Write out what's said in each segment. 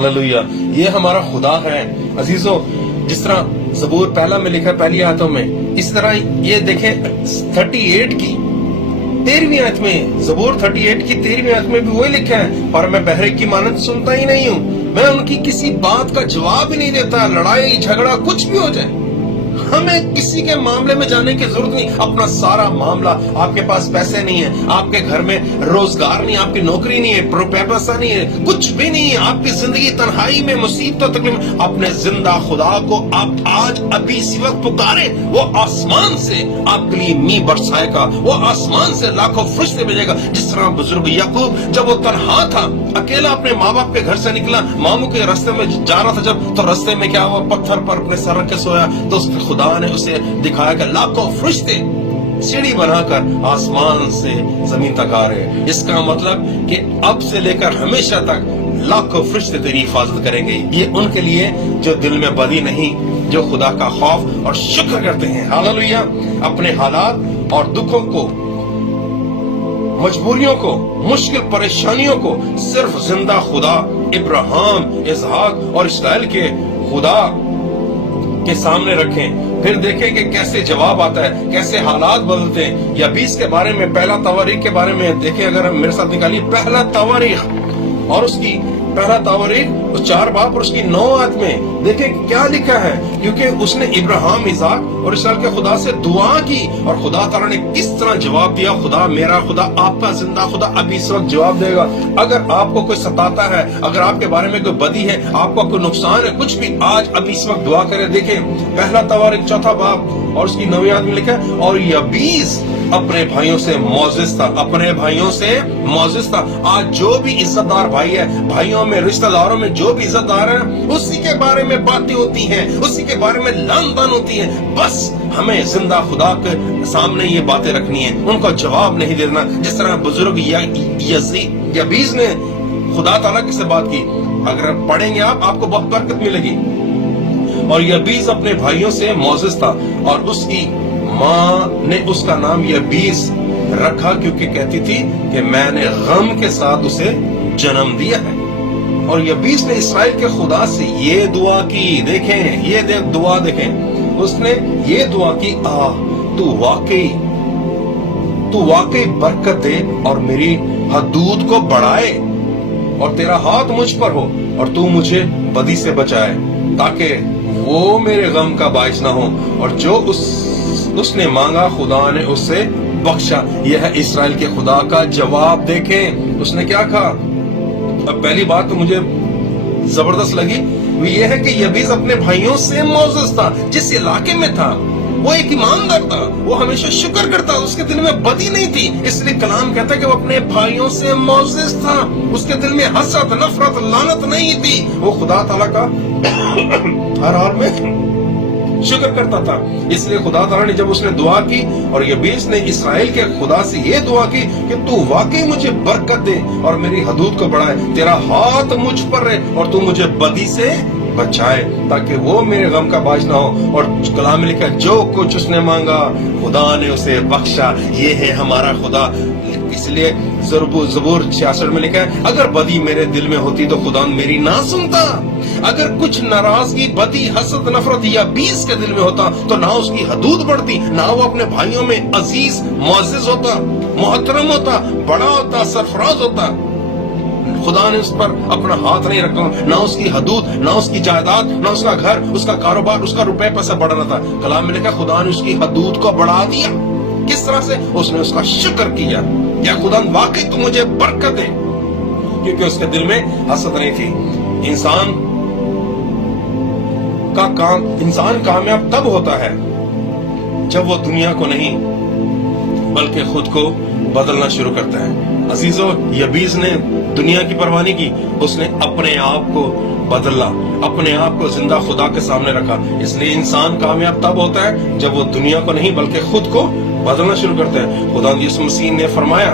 Hallelujah, ये हमारा खुदा है। अजीजों, जिस तरह ज़बूर पहला में लिखा पहली आयतों में, इस तरह ये देखें 38 की 13वीं आयत में, ज़बूर 38 की 13वीं आयत में भी वही लिखा है, पर मैं बहरे की मानत सुनता ही नहीं हूँ, मैं उनकी किसी बात का जवाब ही नहीं देता, लड़ाई झगड़ा कुछ भी हो जाए, हमें किसी के मामले में जाने की जरूरत नहीं। अपना सारा मामला, आपके पास पैसे नहीं है, आपके घर में रोजगार नहीं, आपकी नौकरी नहीं है, पैसा नहीं है, कुछ भी नहीं है, आपकी जिंदगी तन्हाई में, मुसीबतों तकलीफ, अपने जिंदा खुदा को आप आज अभी इसी वक्त पुकारे, वो आसमान से आपके लिए मींह बरसाएगा, वो आसमान से लाखों फरिश्ते भेजेगा। जिस तरह बुजुर्ग याकूब जब वो तन्हा था, अकेला अपने माँ बाप के घर से निकला, मामू के रास्ते में जा रहा था जब, तो रास्ते में क्या हुआ, पत्थर पर अपने सर रख के सोया, तो उसके खुदा ने उसे दिखाया कि लाखों फरिश्ते सीढ़ी बनाकर आसमान से जमीन तक आ रहे। इसका मतलब कि अब से लेकर हमेशा तक लाखों फरिश्ते तेरी हिफाजत करेंगे। ये उनके लिए जो दिल में बदी नहीं, जो खुदा का खौफ और शुक्र करते हैं। हालेलुया। अपने हालात और दुखों को, मजबूरियों को, मुश्किल परेशानियों को सिर्फ जिंदा खुदा इब्राहिम, इसहाक और इसराइल के खुदा के सामने रखें, फिर देखें कि कैसे जवाब आता है, कैसे हालात बदलते हैं। या 20 के बारे में, पहला तवारीख के बारे में देखें, अगर हम मेरे साथ निकालिए पहला तवारीख और उसकी पहला तवारीख 4 बाब और उसकी 9 आयत में देखें क्या लिखा है। क्योंकि उसने इब्राहिम, इसहाक और इसराइल के खुदा से दुआ की और खुदा ताला ने किस तरह जवाब दिया। खुदा, मेरा खुदा, आपका जिंदा खुदा अभी इस वक्त जवाब देगा। अगर आपको कोई सताता है, अगर आपके बारे में कोई बदी है, आपको कोई नुकसान है, कुछ भी, आज अभी इस वक्त दुआ करें। देखें पहला तवारीख 4 बाब और उसकी 9वीं आयत में लिखा है, और यबीस अपने भाइयों से मौजिज था, अपने भाइयों से मौजिज था। आज जो भी इज्जतदार भाई है, भाइयों में, रिश्तेदारों में जो भी इज्जतदार है, उसी के बारे में बातें होती हैं, उसी के बारे में लान तान होती है। बस हमें जिंदा खुदा के सामने ये बातें रखनी है, उनको जवाब नहीं देना। जिस तरह बुजुर्ग यबीस ने खुदा ताला से बात की, अगर पढ़ेंगे आपको बहुत बरकत मिलेगी। और यबीस अपने भाइयों से मौजिज था और उसकी माँ ने उसका नाम यबीस रखा, क्योंकि कहती थी कि मैंने गम के साथ उसे जन्म दिया है। और यबीस ने इसराइल के खुदा से ये दुआ की, देखें ये दुआ देखें, उसने ये दुआ की, तू वाकई बरकत दे और मेरी हदूद को बढ़ाए, और तेरा हाथ मुझ पर हो और तू मुझे बदी से बचाए, ताकि वो मेरे गम का बाइस ना हो। और जो उसने मांगा खुदा ने उससे बख्शा। यह है इसराइल के खुदा का जवाब। देखें उसने क्या कहा। अब पहली बात तो मुझे जबरदस्त लगी, वो ये है कि यबीस अपने भाइयों से मौजूद था। जिस इलाके में था वो एक ईमानदार था, वो हमेशा शुक्र करता, उसके दिल में बदी नहीं थी। इसलिए कलाम कहता है कि वो अपने भाइयों से मौजूद था, उसके दिल में हसद, नफरत, लानत नहीं थी। वो खुदा ताला का हर हाल में शुक्र करता था। इसलिए खुदा ताला ने जब उसने दुआ की और यबीस ने इसराइल के खुदा से ये दुआ की कि तू वाकई मुझे बरकत दे और मेरी हदूद को बढ़ाए, तेरा हाथ मुझ पर रहे और तू मुझे बदी से बचाए, ताकि वो मेरे गम का बाइस ना हो। और कलाम में लिखा, जो कुछ उसने मांगा खुदा ने उसे बख्शा। ये है हमारा खुदा। इसलिए ज़बूर 66 में लिखा है, अगर बदी मेरे दिल में होती तो खुदा मेरी ना सुनता। अगर कुछ नाराजगी, बदी, हसद, नफरत या 20 के दिल में होता तो ना उसकी हदूद बढ़ती, ना वो अपने भाइयों में अजीज, मुअज़्ज़िज़ होता, मोहतरम होता, बड़ा होता, सरफराज होता। खुदा ने उस पर अपना हाथ नहीं रखा, ना उसकी हदूद, ना उसकी जायदाद, ना उसका घर, उसका कारोबार, उसका रुपए पैसा बढ़ाना था। कलाम में लिखा, खुदा ने उसकी हदूद को बढ़ा दिया। किस तरह से? उसने उसका शुक्र किया, या खुदा वाकई तू मुझे बरकत दे, क्योंकि उसके दिल में हसद नहीं थी। इंसान कामयाब तब होता है जब वो दुनिया को नहीं बल्कि खुद को बदलना शुरू करता है। अजीजों, यबीस ने दुनिया की परवाह नहीं की, उसने अपने आप को बदला, अपने आप को जिंदा खुदा के सामने रखा। इसलिए इंसान कामयाब तब होता है जब वो दुनिया को नहीं बल्कि खुद को बदलना शुरू करता है। खुदा यीशु मसीह ने फरमाया,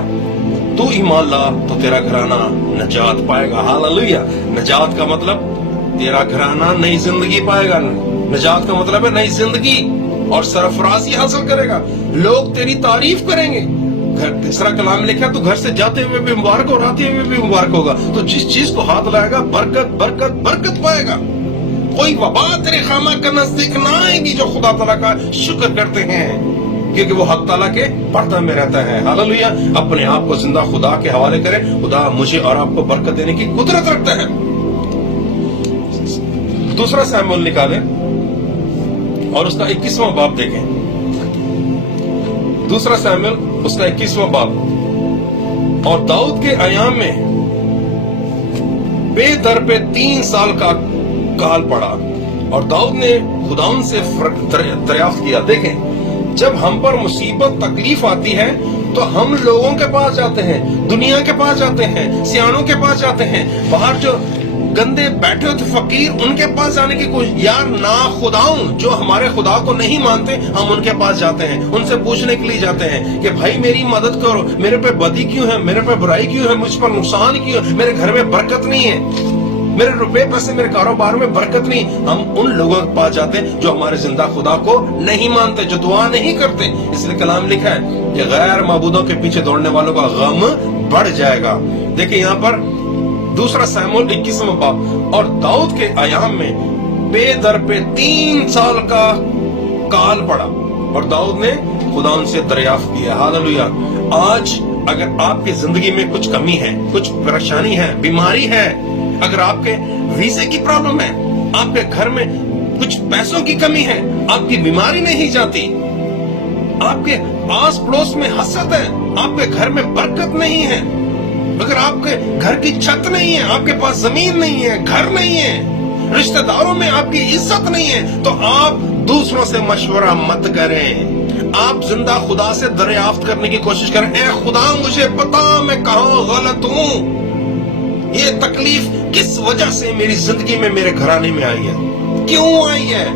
तू ईमान ला तो तेरा घराना नजात पाएगा। हालेलुया। नजात का मतलब तेरा घराना नई जिंदगी पाएगा। नजात का मतलब है नई जिंदगी और सरफराजी हासिल करेगा। लोग तेरी तारीफ करेंगे, तीसरा कलाम लिखा, तो घर से जाते हुए भी मुबारक और आते हुए भी मुबारक होगा। तो जिस चीज को हाथ लगाएगा बरकत बरकत बरकत पाएगा। कोई वबा तेरे खामा का नजदीक ना आएगी जो खुदा तआला का शुक्र करते हैं, क्योंकि वो हक तआला के पर्दा में रहता है। हालेलुया। अपने आप को जिंदा खुदा के हवाले करें। खुदा मुझे और आपको बरकत देने की कुदरत रखता है। दूसरा सैमुएल निकालें और उसका 21वां बाब देखें। दूसरा सैमुएल उसका 21वां बाब। और दाऊद के अयाम में बेदर पे 3 साल का काल पड़ा और दाऊद ने खुदाउन से दरियाफ्त किया। देखें, जब हम पर मुसीबत तकलीफ आती है तो हम लोगों के पास जाते हैं, दुनिया के पास जाते हैं, सियानों के पास जाते हैं, बाहर जो गंदे बैठे होते फकीर उनके पास जाने की कोशिश। यार ना खुदाऊं, जो हमारे खुदा को नहीं मानते हम उनके पास जाते हैं, उनसे पूछने के लिए जाते हैं कि भाई मेरी मदद करो, मेरे पे बदी क्यों है, मेरे पे बुराई क्यों है, मुझ पर नुकसान क्यों है, मेरे घर में बरकत नहीं है, मेरे रुपए पैसे मेरे कारोबार में बरकत नहीं। हम उन लोगों के पास जाते हैं जो हमारे जिंदा खुदा को नहीं मानते, जो दुआ नहीं करते। इसलिए कलाम लिखा है कि गैर माबूदों के पीछे दौड़ने वालों का गम बढ़ जाएगा। देखिए यहाँ पर दूसरा सैमुएल 21वां बाब। और दाऊद के अयाम में बेदर पे 3 साल का काल पड़ा और दाऊद ने खुदा उनसे दरियाफ्त किया। हालेलुया। आज अगर आपकी जिंदगी में कुछ कमी है, कुछ परेशानी है, बीमारी है, अगर आपके वीजे की प्रॉब्लम है, आपके घर में कुछ पैसों की कमी है, आपकी बीमारी नहीं जाती, आपके आस पड़ोस में हसद है, आपके घर में बरकत नहीं है, अगर आपके घर की छत नहीं है, आपके पास जमीन नहीं है, घर नहीं है, रिश्तेदारों में आपकी इज्जत नहीं है, तो आप दूसरों से मशवरा मत करें। आप जिंदा खुदा से दरियाफ्त करने की कोशिश करें। ए खुदा, मुझे पता मैं कहाँ गलत हूँ, ये तकलीफ किस वजह से मेरी जिंदगी में मेरे घराने में आई है, क्यों आई है।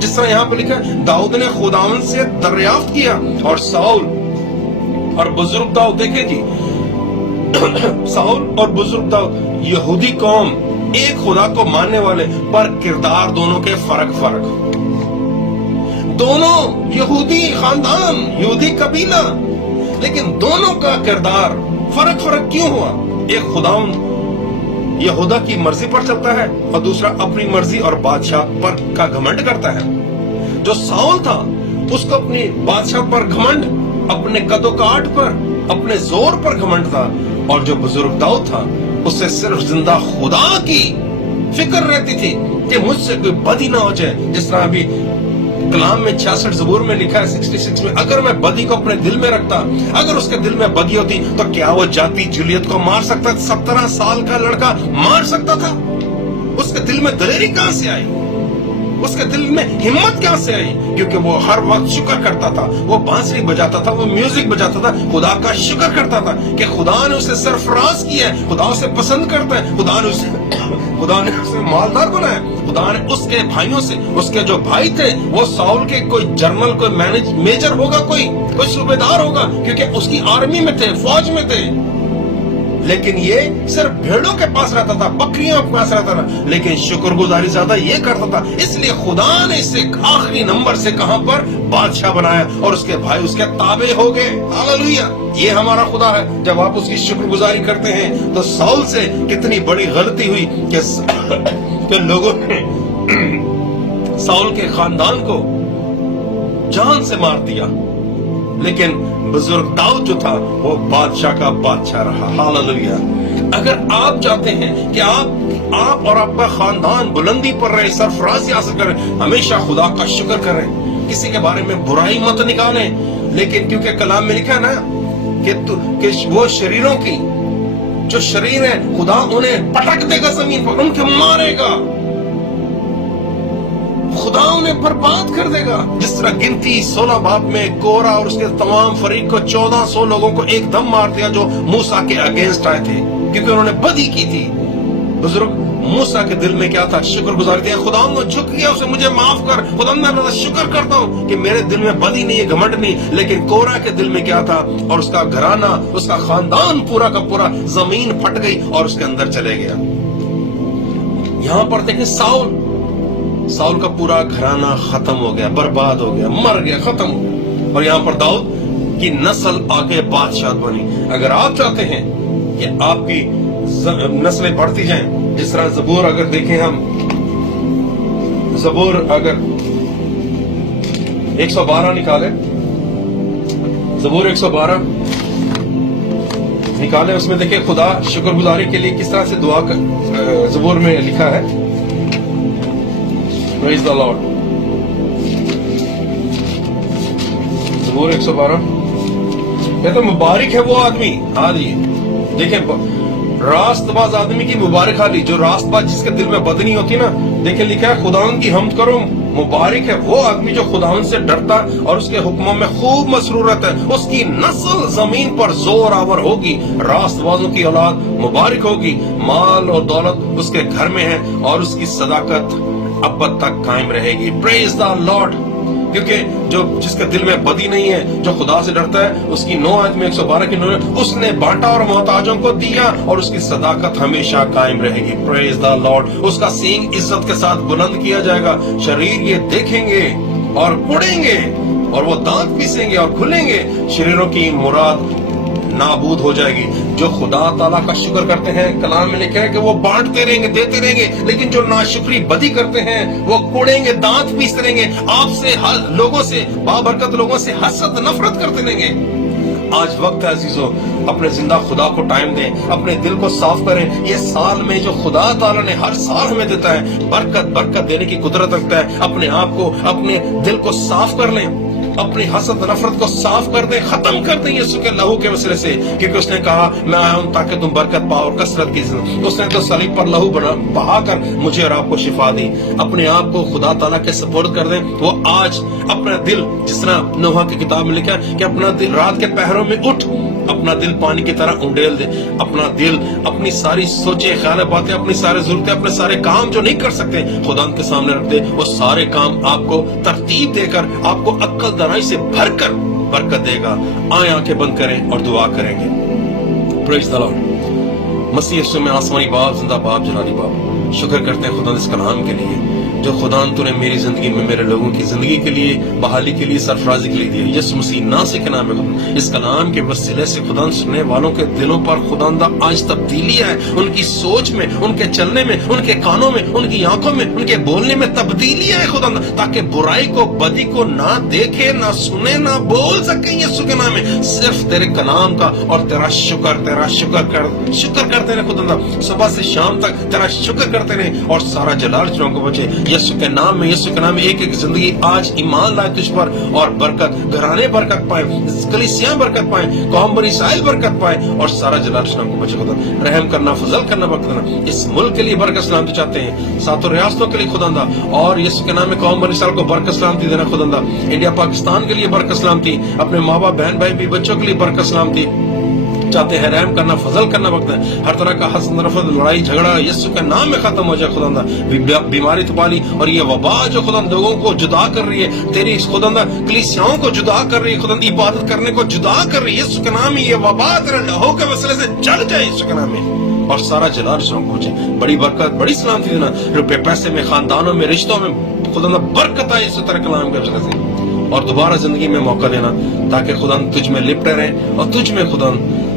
जिस तरह यहाँ पर लिखा है, दाऊद ने खुदावन से दरियाफ्त किया। और साउल और बुजुर्ग दाऊद, देखें जी, साउल और बुजुर्ग दाऊद यहूदी कौम, एक खुदा को मानने वाले, पर किरदार दोनों के फर्क फर्क। दोनों यहूदी खानदान, यहूदी कबीला, लेकिन दोनों का किरदार फर्क फर्क क्यों हुआ। एक खुदावन यहूदा की मर्जी पर चलता है और दूसरा अपनी मर्जी और बादशाह पर का घमंड करता है। जो साउल था उसको अपनी बादशाह पर घमंड, अपने कदोकाठ पर, अपने जोर पर घमंड था। और जो बुजुर्ग दाऊद था उससे सिर्फ जिंदा खुदा की फिक्र रहती थी कि मुझसे कोई बदी ना हो जाए। जिस तरह अभी कलाम में 66 ज़बूर में लिखा है 66 में, अगर मैं बदी को अपने दिल में रखता, अगर उसके दिल में बदी होती तो क्या वो जाती जूलियत को मार सकता? 17 साल का लड़का मार सकता था? उसके दिल में दलेरी कहां से आई, उसके दिल में हिम्मत कहां से आई? क्योंकि वो हर वक्त शुक्र करता था, वो बांसुरी बजाता था, वो म्यूजिक बजाता था, खुदा का शुक्र करता था कि खुदा ने उसे सरफराज किया है, खुदा उसे पसंद करता है, खुदा ने उसे मालदार बनाया। खुदा ने उसके भाइयों से, उसके जो भाई थे वो साउल के कोई जनरल, कोई मेजर होगा, कोई सूबेदार होगा, क्योंकि उसकी आर्मी में थे, फौज में थे, लेकिन ये सिर्फ भेड़ों के पास रहता था, बकरियों के पास रहता था, लेकिन शुक्रगुजारी ज्यादा ये करता था। इसलिए खुदा ने इसे आखिरी नंबर से कहां पर बादशाह बनाया और उसके भाई उसके ताबे हो गए। हालेलुया। ये हमारा खुदा है। जब आप उसकी शुक्रगुजारी करते हैं तो साउल से कितनी बड़ी गलती हुई कि लोगों ने साउल के खानदान को जान से मार दिया, लेकिन बुजुर्ग दाऊद जो था वो बादशाह का बादशाह रहा। हालेलुया। अगर आप चाहते हैं कि आप और आपका खानदान बुलंदी पर रहे, सरफराजी हासिल करें, हमेशा खुदा का शुक्र करें, किसी के बारे में बुराई मत निकालें। लेकिन क्योंकि कलाम में लिखा है ना कि वो शरीरों की, जो शरीर है, खुदा उन्हें पटक देगा जमीन पर, उनके मारेगा, खुदा उन्हें बर्बाद कर देगा। जिस तरह गिनती 16 बाब में कोरा और उसके तमाम फरीक को 1400 लोगों को एकदम मार दिया जो मूसा के अगेंस्ट आए थे, क्योंकि उन्होंने बदी की थी। बुजुर्ग मूसा के दिल में क्या था? शुक्रगुजारी थी। खुदा ने झुक गया, उसे मुझे माफ कर। खुदा मैं शुक्र करता हूँ कि मेरे दिल में बदी नहीं है, घमंड नहीं। लेकिन कोरा के दिल में क्या था? और उसका घराना, उसका खानदान पूरा का पूरा जमीन फट गई और उसके अंदर चले गया। यहां पर देखें, साउल का पूरा घराना खत्म हो गया, बर्बाद हो गया, मर गया, खत्म हो गया। और यहाँ पर दाऊद की नस्ल आगे बादशाह बनी। अगर आप चाहते हैं कि आपकी नस्लें बढ़ती जाएं, जिस तरह ज़बूर अगर देखें हम, ज़बूर अगर 112 निकाले, ज़बूर 112 निकाले, उसमें देखिए खुदा शुक्रगुजारी के लिए किस तरह से दुआ कर ज़बूर में लिखा है। Praise the Lord. ज़बूर 112 कहते मुबारक है वो आदमी, हाँ जी देखें, रास्तबाज आदमी की मुबारक हाली, जो रास्तबाज जिसके दिल में बद नहीं होती ना, देखें लिखा है खुदावन की हमद करो, मुबारक है वो आदमी जो खुदावन से डरता और उसके हुक्मों में खूब मसरूरत है, उसकी नस्ल जमीन पर जोर आवर होगी, रास्तबाजों की औलाद मुबारक होगी, माल और दौलत उसके घर में है और उसकी सदाकत अब तक कायम रहेगी। Praise the Lord. क्योंकि जो जिसके दिल में बदी नहीं है, जो खुदा से डरता है, उसकी 9 आयत में 112 की 9, उसने बांटा और मोहताजों को दिया और उसकी सदाकत हमेशा कायम रहेगी। Praise the Lord. उसका सींग इज्जत के साथ बुलंद किया जाएगा, शरीर ये देखेंगे और उड़ेंगे और वो दांत पीसेंगे और खुलेंगे, शरीरों की मुराद नाबूद हो जाएगी। जो खुदा ताला का शुक्र करते हैं, कलाम में लिखा है कि वो बांटते रहेंगे, देते रहेंगे, लेकिन जो नाशुक्री बदी करते हैं वो कूड़ेंगे, दांत पीसते रहेंगे, आपसे लोगों से, बाबरकत लोगों से हसद नफरत करते रहेंगे। आज वक्त है अजीजों, अपने जिंदा खुदा को टाइम दें, अपने दिल को साफ करें। ये साल में जो खुदा ताला ने हर साल हमें देता है, बरकत देने की कुदरत रखता है। अपने आप को, अपने दिल को साफ कर लें, अपनी हसद नफरत को साफ कर दे, खत्म कर दे यीशु के लहू के वसीले से, क्योंकि उसने कहा मैं आया हूं ताकि तुम बरकत पाओ और कसरत की जिंदगी। उसने तो सलीब पर लहू बहाकर मुझे और आपको शिफा दी। अपने आप को खुदा ताला के सपोर्ट कर दें। वो आज अपना दिल, जिस तरह नोहा की किताब में लिखा है कि अपना दिल रात के पहरों में उठ, अपना दिल पानी की तरह उंडेल दे। अपना दिल, अपनी सारी सोचे, ख्याल, बातें, अपनी सारी जरूरतें, अपने सारे काम जो नहीं कर सकते खुदा के सामने रख दे। वो सारे काम आपको तरतीब देकर, आपको अक्ल दानाई से भरकर बरकत देगा। आए आंखें बंद करें और दुआ करेंगे। Praise the Lord. मसीह यीशु में आसमानी बाप, जिंदा बाप, जलाली बाप, शुक्र करते हैं खुदा इस कलाम के लिए जो खुदा तूने मेरी जिंदगी में, मेरे लोगों की जिंदगी के लिए, बहाली के लिए, सरफराजी के लिए दिया। यीशु मसीह नासिर के नाम में खुदा इस कलाम के वसीले से खुदा सुनने वालों के दिलों पर खुदा आज तब्दीली है, उनकी सोच में, उनके चलने में, उनके कानों में, उनकी आंखों में, उनके बोलने में तब्दीली है खुदा, ताकि बुराई को, बदी को ना देखे, ना सुने, ना बोल सके। यीशु के नाम में सिर्फ तेरे कलाम का और तेरा शुक्र करते रहे खुदा, सुबह से शाम तक तेरा शुक्र करते रहे और सारा जलाल को बचे। यीशु के नाम में, यीशु के नाम में एक एक जिंदगी आज ईमान लाए तुझ पर और बरकत, घराने बरकत पाए, कलीसियां बरकत पाए, कौम बनी इस्राइल बरकत पाए और सारा जलाल को बचे खुदा। रहम करना, फजल करना बरकत। इस मुल्क के लिए बरकत सलामती चाहते हैं, सातों रियासतों के लिए खुदा, और यीशु के नाम में कौम बनी इस्राइल को बरकत सलामती देना खुदा। इंडिया पाकिस्तान के लिए बरकत सलामती, अपने माँ बाप, बहन भाई भी, बच्चों के लिए बरकत सलामती चाहते हैं। रहम करना, फजल करना वक्त है। हर तरह का हसद, नफरत, लड़ाई झगड़ा यीशु के नाम में खत्म हो जाए खुदा। बीमारी तबाली और ये वबा जो खुदा लोगों को जुदा कर रही है, तेरी खुदा कलीसियाओं को जुदा कर रही है, खुदा इबादत करने को जुदा कर रही है, यीशु के नाम में ये वबा तेरे लहू के वसीले से जल जाए यीशु के नाम में और सारा जलाल पहुंचे। बड़ी बरकत, बड़ी सलामती देना, रुपए पैसे में, खानदानों में, रिश्तों में खुदा बरकत आए यीशु तेरे कलाम के वसीले से, और दोबारा जिंदगी में मौका देना ताकि खुदा तुझ में लिपटे रहे और तुझ में खुदा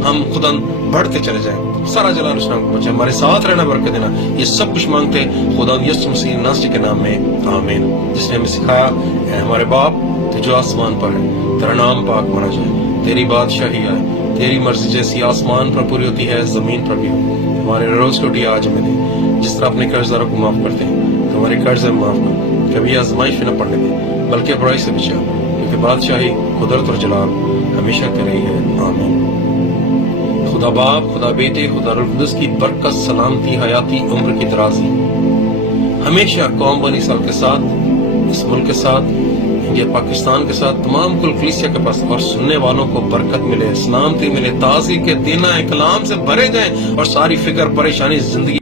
हम खुदा बढ़ते चले जाएं। सारा जलाल उसनाम को बचे, हमारे साथ रहना, बरकत देना। ये सब कुछ मांगते खुदा यीशु मसीह नासरी के नाम में, आमीन। जिसने हमें सिखाया है हमारे बाप तो जो आसमान पर है, तेरा नाम पाक माना जाए, तेरी बादशाही आए, तेरी मर्जी जैसी आसमान पर पूरी होती है जमीन पर भी हो। हमारे रोज रोटी आज हमें दे, जिस तरह अपने कर्जदारों को माफ करते हैं तो हमारे कर्ज माफ ना, कभी आजमाइश में न पड़ने दे, बल्कि बुराई से बचा, क्योंकि बादशाही, कुदरत और जलाल हमेशा तेरी है, आमीन। खुदा बाप, खुदा बेटे, खुदा रूह कुदस की बरकत, सलामती, हयाती, उम्र की दराजी हमेशा कौम बनी इस्राइल के साथ, इस मुल्क के साथ, इंडिया पाकिस्तान के साथ, तमाम कुल कलीसिया के पास और सुनने वालों को बरकत मिले, सलामती मिले, ताज़गी के दिन आए, कलाम से भरे जाएं और सारी फिक्र परेशानी जिंदगी